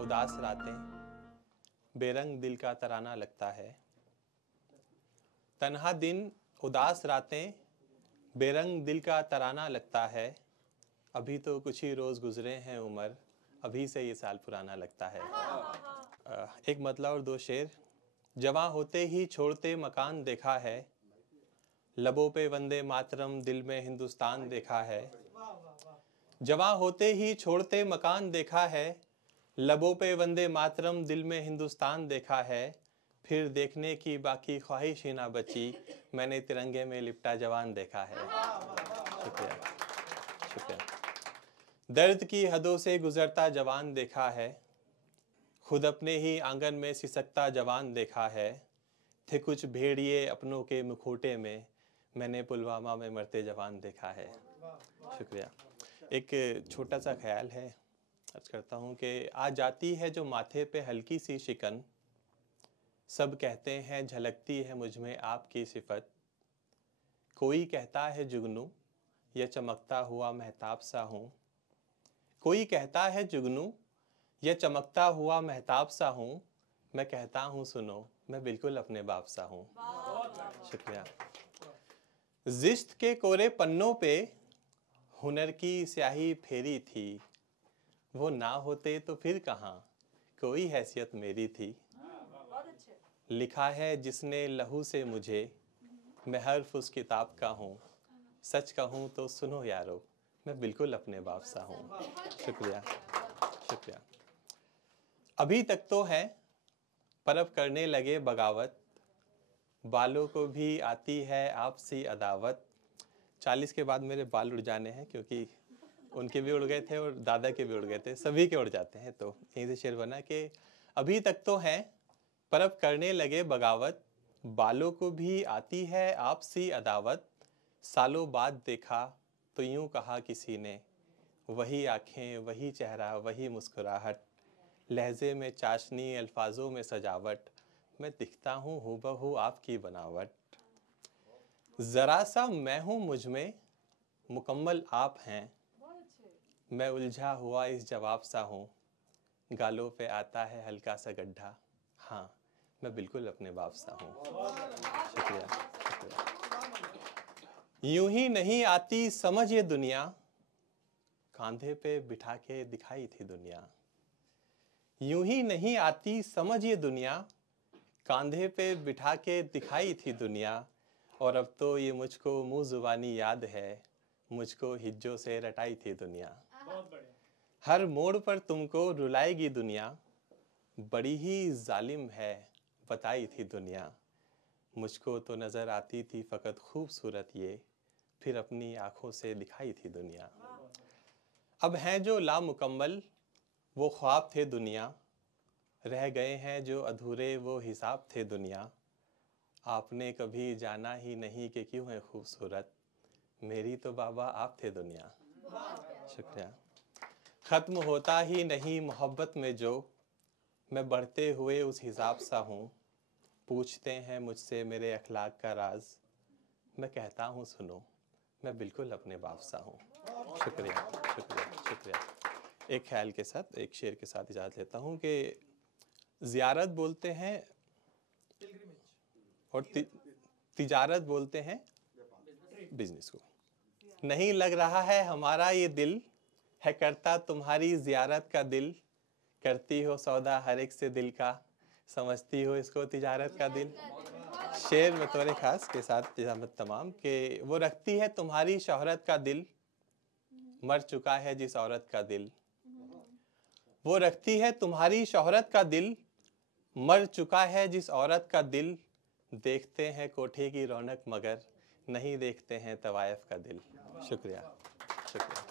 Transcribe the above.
उदास रातें, बेरंग दिल का तराना लगता है। तन्हा दिन, उदास रातें, बेरंग दिल का तराना लगता है। अभी तो कुछ ही रोज़ गुजरे हैं उम्र, अभी से ये साल पुराना लगता है। एक मतला और दो शेर। जवां होते ही छोड़ते मकान देखा है, लबों पे वंदे मातरम, दिल में हिंदुस्तान देखा है। जवां होते ही छोड़ते मकान देखा है, लबों पे वंदे मातरम, दिल में हिंदुस्तान देखा है। फिर देखने की बाकी ख्वाहिश ही ना बची, मैंने तिरंगे में लिपटा जवान देखा है। शुक्रिया, शुक्रिया। दर्द की हदों से गुजरता जवान देखा है, खुद अपने ही आंगन में सिसकता जवान देखा है। थे कुछ भेड़िए अपनों के मुखौटे में, मैंने पुलवामा में मरते जवान देखा है। शुक्रिया। एक छोटा सा ख्याल है, अर्ज करता हूँ कि आज जाती है जो माथे पे हल्की सी शिकन, सब कहते हैं झलकती है मुझ में आपकी सिफत। कोई कहता है जुगनू, यह चमकता हुआ महताब सा हूँ। कोई कहता है जुगनू, यह चमकता हुआ महताब सा हूँ। मैं कहता हूँ सुनो, मैं बिल्कुल अपने बाप सा हूँ। शुक्रिया। जिश्त के कोरे पन्नों पे हुनर की स्याही फेरी थी, वो ना होते तो फिर कहाँ कोई हैसियत मेरी थी। लिखा है जिसने लहू से मुझे, मैं हर्फ उस किताब का हूँ। सच कहूँ तो सुनो यारो, मैं बिल्कुल अपने बाप सा हूँ। शुक्रिया, शुक्रिया। अभी तक तो है पर अब करने लगे बगावत, बालों को भी आती है आपसी अदावत। 40 के बाद मेरे बाल उड़ जाने हैं, क्योंकि उनके भी उड़ गए थे और दादा के भी उड़ गए थे, सभी के उड़ जाते हैं। तो यहीं से शेर बना कि अभी तक तो है पर अब करने लगे बगावत, बालों को भी आती है आपसी अदावत। सालों बाद देखा तो यूं कहा किसी ने, वही आंखें, वही चेहरा, वही मुस्कुराहट, लहजे में चाशनी, अल्फाजों में सजावट, मैं दिखता हूँ हूबहू आपकी बनावट। जरा सा मैं हूँ मुझ में, मुकम्मल आप हैं। मैं उलझा हुआ इस जवाब सा हूँ, गालों पे आता है हल्का सा गड्ढा। हाँ, मैं बिल्कुल अपने बाप सा हूँ। शुक्रिया, शुक्रिया। यूं ही नहीं आती समझ ये दुनिया, कांधे पे बिठा के दिखाई थी दुनिया। यूं ही नहीं आती समझ ये दुनिया, कांधे पे बिठा के दिखाई थी दुनिया। और अब तो ये मुझको मुँह जुबानी याद है, मुझको हिज्जों से रटाई थी दुनिया। हर मोड़ पर तुमको रुलाएगी दुनिया, बड़ी ही जालिम है बताई थी दुनिया। मुझको तो नज़र आती थी फ़कत खूबसूरत ये, फिर अपनी आँखों से दिखाई थी दुनिया। अब हैं जो लामुकम्मल वो ख्वाब थे दुनिया, रह गए हैं जो अधूरे वो हिसाब थे दुनिया। आपने कभी जाना ही नहीं कि क्यों है खूबसूरत, मेरी तो बाबा आप थे दुनिया। शुक्रिया। ख़त्म होता ही नहीं मोहब्बत में जो, मैं बढ़ते हुए उस हिसाब सा हूँ। पूछते हैं मुझसे मेरे अखलाक का राज, मैं कहता हूँ सुनो, मैं बिल्कुल अपने बाप सा हूँ। शुक्रिया, शुक्रिया, शुक्रिया। एक ख्याल के साथ, एक शेर के साथ इजाज़त लेता हूँ कि ज़ियारत बोलते हैं और तिजारत बोलते हैं बिजनेस को। नहीं लग रहा है हमारा ये दिल, है करता तुम्हारी ज़ियारत का दिल। करती हो सौदा हर एक से दिल का, समझती हो इसको तिजारत का दिल। शेर में तोरे खास के साथ तिजामत तमाम के वो रखती है तुम्हारी शोहरत का दिल, मर चुका है जिस औरत का दिल। वो रखती है तुम्हारी शोहरत का दिल, मर चुका है जिस औरत का दिल। देखते हैं कोठे की रौनक मगर नहीं देखते हैं तवायफ का दिल। शुक्रिया, शुक्रिया।